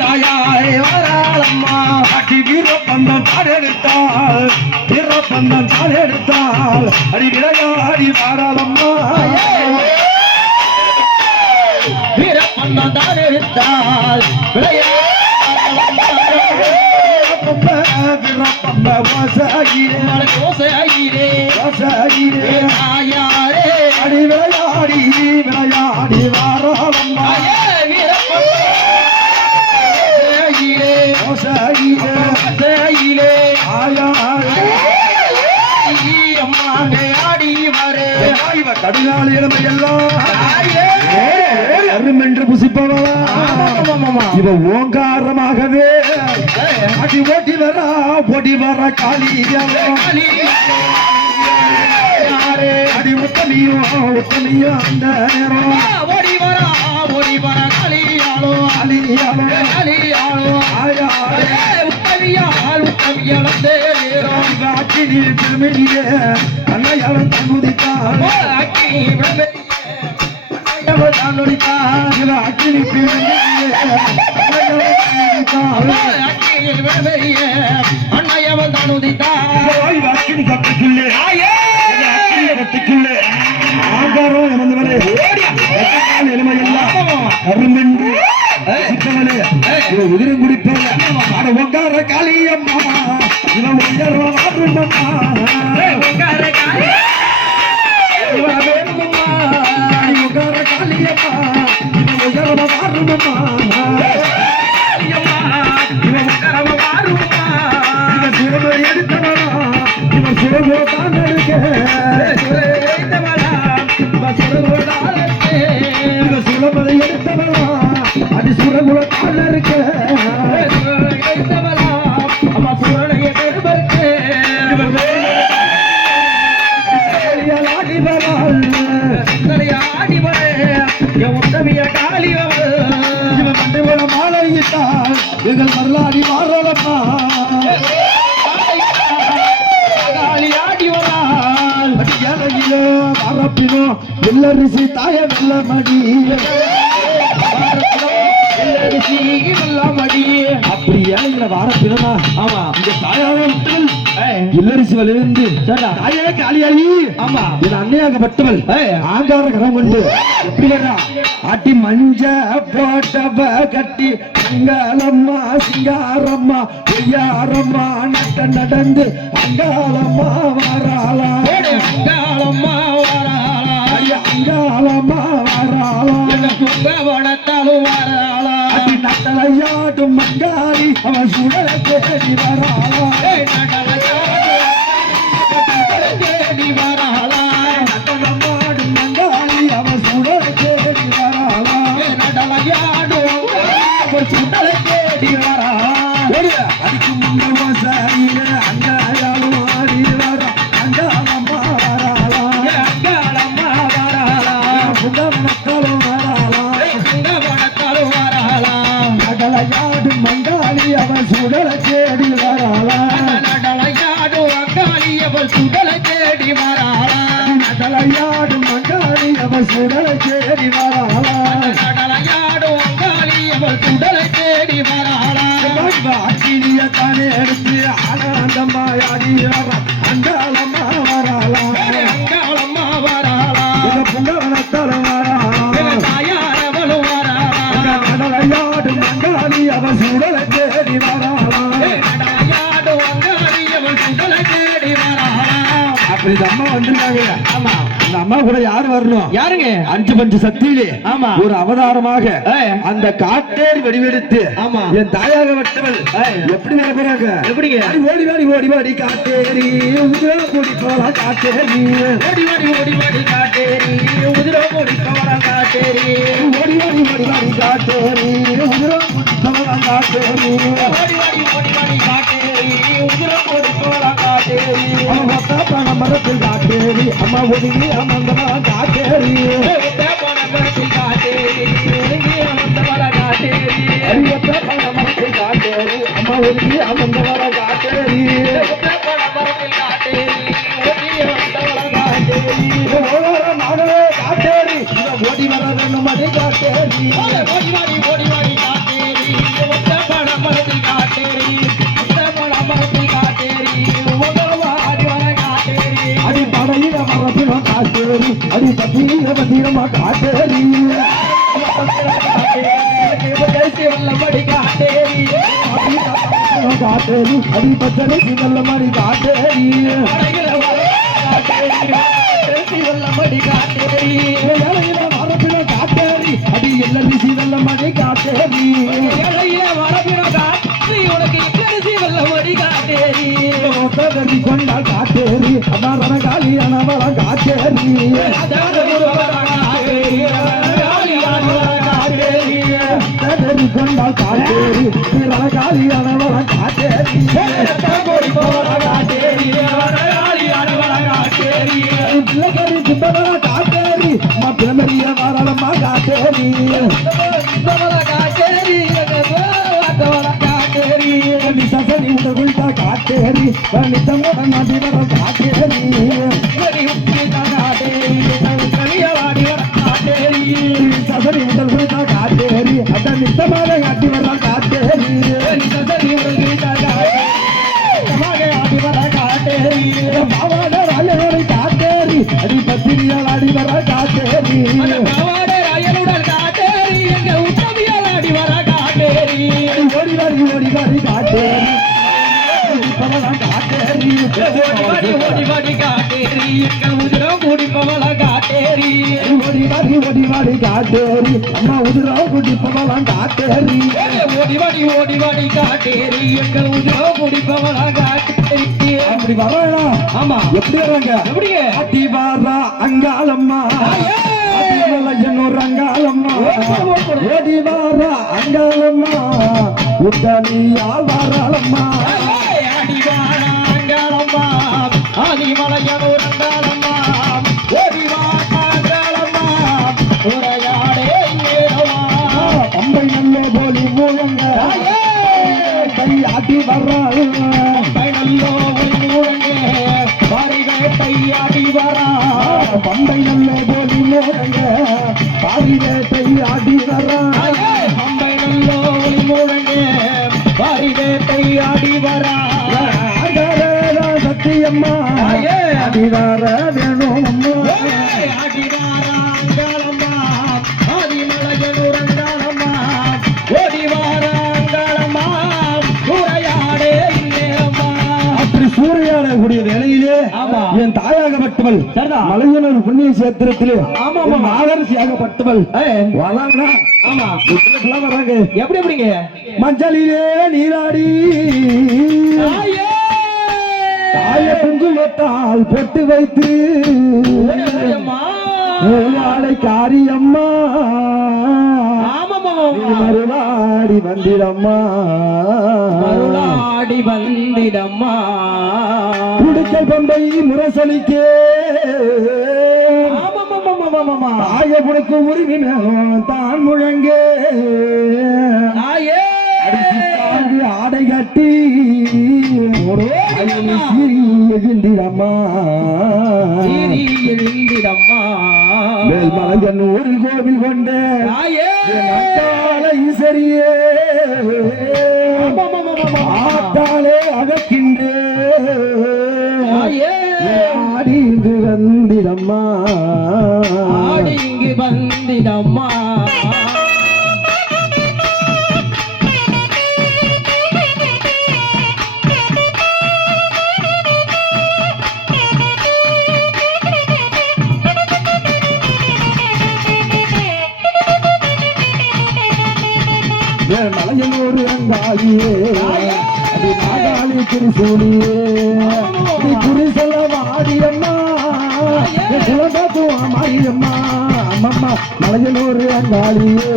தாயாரே வராளம்மா அடி வீரப்பந்தம் தாடெடுத்தாள் வீரப்பந்தம் தாடெடுத்தாள் அடி விளையாடி வாராளம்மா வீரப்பந்தம் தாடெடுத்தாள் வீரப்பந்த ஓசையிலே தாயாரே அடி விளையாடி விளையாடி வாராளம்மா ஓசையிலே ஆடி வரே கடுகால இளமையெல்லாம் அருமென்று புசிப்பவளா இவ ஓங்காரமாகவே அடி ஓட்டி வர காளி அடி உத்தமியும் அந்த நேரம் ஓடி வர காளியாளோ அக்கினியில் திருமணியே அன்னையாளன் தன்முதித்தான் அக்கினி அன்னையவன் தான் உதித்தான் அக்கினி கட்டுக்குள்ளே கட்டுக்குள்ளே ஆகாரம் இறந்தவனே எளிமையெல்லாம் அருமென்று உதிரம் குடிப்பவன் உங்கார காளியம்மா இவன் உயர்வம்மா உங்கார காளியம்மா சிறுமை எடுத்தவனா இவன் சிறுகோ தான் சுலபதை எடுத்தவனா அது சுரகுல தான் இருக்க மாலையிட்டால் எங்கள் வரலாடி மாறலம்மா வரப்பினோ வெள்ளரிசி தாய வெள்ளமடி அப்படி ஏழைகளை வாரப்பினா ஆமா இந்த தாயாரத்தில் இல்லரிசி வலிருந்து தாயே காளியாயி ஆமா இது அன்னையாகப்பட்டவள் ஆங்கார கரம் கொண்டு எப்படி வரா ஆட்டி மஞ்ச போட்டவ கட்டி அங்காளம்மா சிங்காரம்மா பொய்யாரம்மா நடந்து அங்காளம்மா வாராளா அங்காளம்மா வாராளா அங்காளம்மா வாராளா வனத்தாலும் வாராளா நட்டலையாடும் மங்காரி அவன் சுடல தேடி வராளா தேடி வராளா நடனமாடும் மங்காரி அவன் சுடல தேடி வராளா நடலையாடும் சுடலை தேடி வராளா அதுக்கு முன்ன சரியில அங்காயாலும் ஆடி வர அங்காளம்மா வராளா அங்காளம்மா வராளா புகவனத்தாலும் வராளா வனத்தாலும் வராளா நடலையாடும் மங்காளி அவன் சுடல தேடி வராளா நடலையாடும் அங்காளி அவள் சுடலை தேடி வராளா நடலையாடும் மங்காளி அவன் சுடல தேடி வராளா நடலையாடும் அங்காளி அவள் சுடலை தேடி வராளா அக்கினிய தானே எடுத்து ஆனந்தமாயாடி வர அங்காளம்மா வராளா அங்காளம்மா வராளா புங்கவனத்தாலும் வராளா தாயாரவளும் வராளா நடலையாடும் மங்காளி அவன் சுடல தேடி வராளா நடலையாடும் அங்காளி அவள் சுடலை தேடி வராளா அப்படி இந்த அம்மா வந்திருக்காங்க ஆமா அந்த அம்மா கூட யாரு வரணும் யாருங்க 5 பஞ்ச சக்தியிலே ஆமா ஒரு அவதாரமாக அந்த காட்டேரி வடிவெடுத்து ஆமா என் தாயாக வட்டவள் எப்படி வர போறாங்க எப்படிங்க ஓடி வாடி காட்டேரி உதிரா கூடி போலாம் காட்டேரி ஓடி வாடி காட்டேரி உதிரா கூடி போலாம் காட்டேரி ஓடி வாடி காட்டேரி உதிரா கூடி போலாம் காட்டேரி ஓடி காட்டேரி உதிரா கூடி போலாம் காட்டேரி பண மரத்தில் காட்டேரி அம்மா ஒதுங்கி அமர்ந்தவா காட்டேரி மரத்தில் காட்டேரி அமர்ந்தவர காட்டேரி பண மரத்தில் காட்டேரி அம்மா ஒதுங்கி அமர்ந்தவர காட்டேரி மரத்தில் காட்டேரி வந்தவர காட்டேரி நாடே காட்டேரி ஓடி வர மணி காட்டேரி ஓடி வாடி காட்டேரி வந்திரமா காட்டேரி வல்லபடி காட்டேரி காட்டேரி அடி பச்சனை நல்ல மாதிரி காட்டேரி வல்லபடி காட்டேரி வரப்பின காட்டேரி அடி எல்லரிசி நல்ல மாதிரி காட்டேரி வரப்பின காட்டேரி உனக்கு எல்லரிசி வல்லபடி காட்டேரி ஒத்தடி கொண்டா காட்டேரி அமரன காளி அனவள காட்டேரி காட்டேரி கொண்டா காட்டேரி காளி அனவள காட்டேரி பிள்ளைகரி சிம்பவள காட்டேரி பிறமரிய வாரளமா காட்டேரி சசனி உடகுள்தா காட்டேரி நித்தமுட நதிவர காட்டேரி சசனி உடகுள்தா காட்டேரி அட நித்தமாக அடி வர காட்டேரி பாவாட ராயனோட காட்டேரி அடி பத்திரியால் அடி வர காட்டேரி ஓடி வாரி காட்டேரி காட்டேரி அம்மா உதிரா குடிப்பவளாம் காட்டேரி அப்படி வரானா ஆமா எப்படி வராங்க எப்படிங்க அடி வாரா அங்காளம்மா என்னொரு அங்காளம்மா ஓடி வாரா அங்காளம்மா உத்தனியால் வாராளம்மா அடிவாராங்களம்மா ஆதிமலையனூரங்களம்மா ஓடிவாங்களம்மா உரையாடே ஏறமா பம்பை நல்ல போலி மூலங்க கையாட்டி வர்றாள் பம்பை நல்லோ ஒளி மூழங்க பாரிவேட்டை ஆடி வரா பம்பை நல்ல போலி மூலங்க பாரிவேட்டை ஆடி வர்றா பம்பை நல்லோ ஒளி மூழங்க பாரிவேட்டை ஆடி வரா சத்தியம்மா அடிவார வேணும் அம்மா அடிவாராங்களம்மா ஆதிமலையனூரங்களம்மா ஓடிவாராங்களம்மா உரையாடே இல்லையம்மா அப்படி சூறையாடக்கூடிய வேளையிலே ஆமா. என் தாயாகப்பட்டவள் சரிதான். மலையனூர் புண்ணிய சேத்திரத்திலே ஆமா, ஆமா. மாதரசியாகப்பட்டவள் வராங்கண்ணா ஆமா வராங்க எப்படிங்க மஞ்சளிலே நீராடி தாய குஞ்சு மொட்டால் பொட்டு வைத்து வாழை காரியம்மா மருளாடி வந்திடம்மா மருளாடி வந்திடம்மா குடுக்கல் பம்பை முரசலிக்கே தாய புடுக்கு உருவினும் தான் முழங்கே ஆடை கட்டி எழுந்திடம்மா மேல் மலையன் ஒரு கோவில் கொண்ட ஈசரியே ஆத்தாலே அகக்கின்றே ஆடி இங்கு வந்திடம்மா இங்கு வந்திடம்மா மலையனூர் அங்காளியே அது நாகாளி திரிசூலியே குறிசல வாடியம்மா குலகாத்துவம் மாரியம்மா அம்மம்மா மலையனூர் அங்காளியே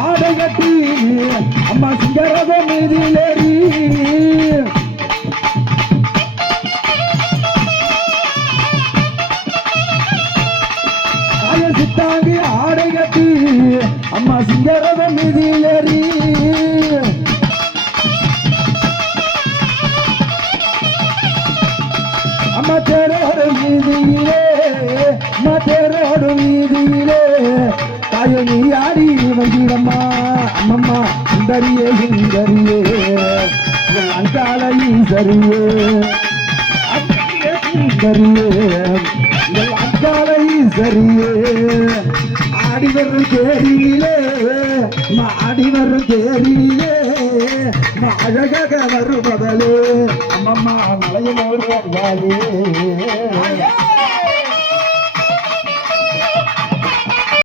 ஆடை கட்டி அம்மா சிங்கரத மீதிலேறி சித்தாங்கி ஆடை கட்டி அம்மா சிங்கரத மீதிலேறி அம்மா தேர தேரோடு வீதியிலே தேரோடு வீதியிலே தாயை நீ ஆடி வந்திடம்மா அம்மம்மா சுந்தரியே சுந்தரியே அங்கால ஈசரியே சுந்தரியே அங்கால ஈசரியே ஆடி வரும் தேரியிலே ஆடி வரும் தேரியிலே அழகாக வருபவளே அம்மம்மா மலையில் வருவாளே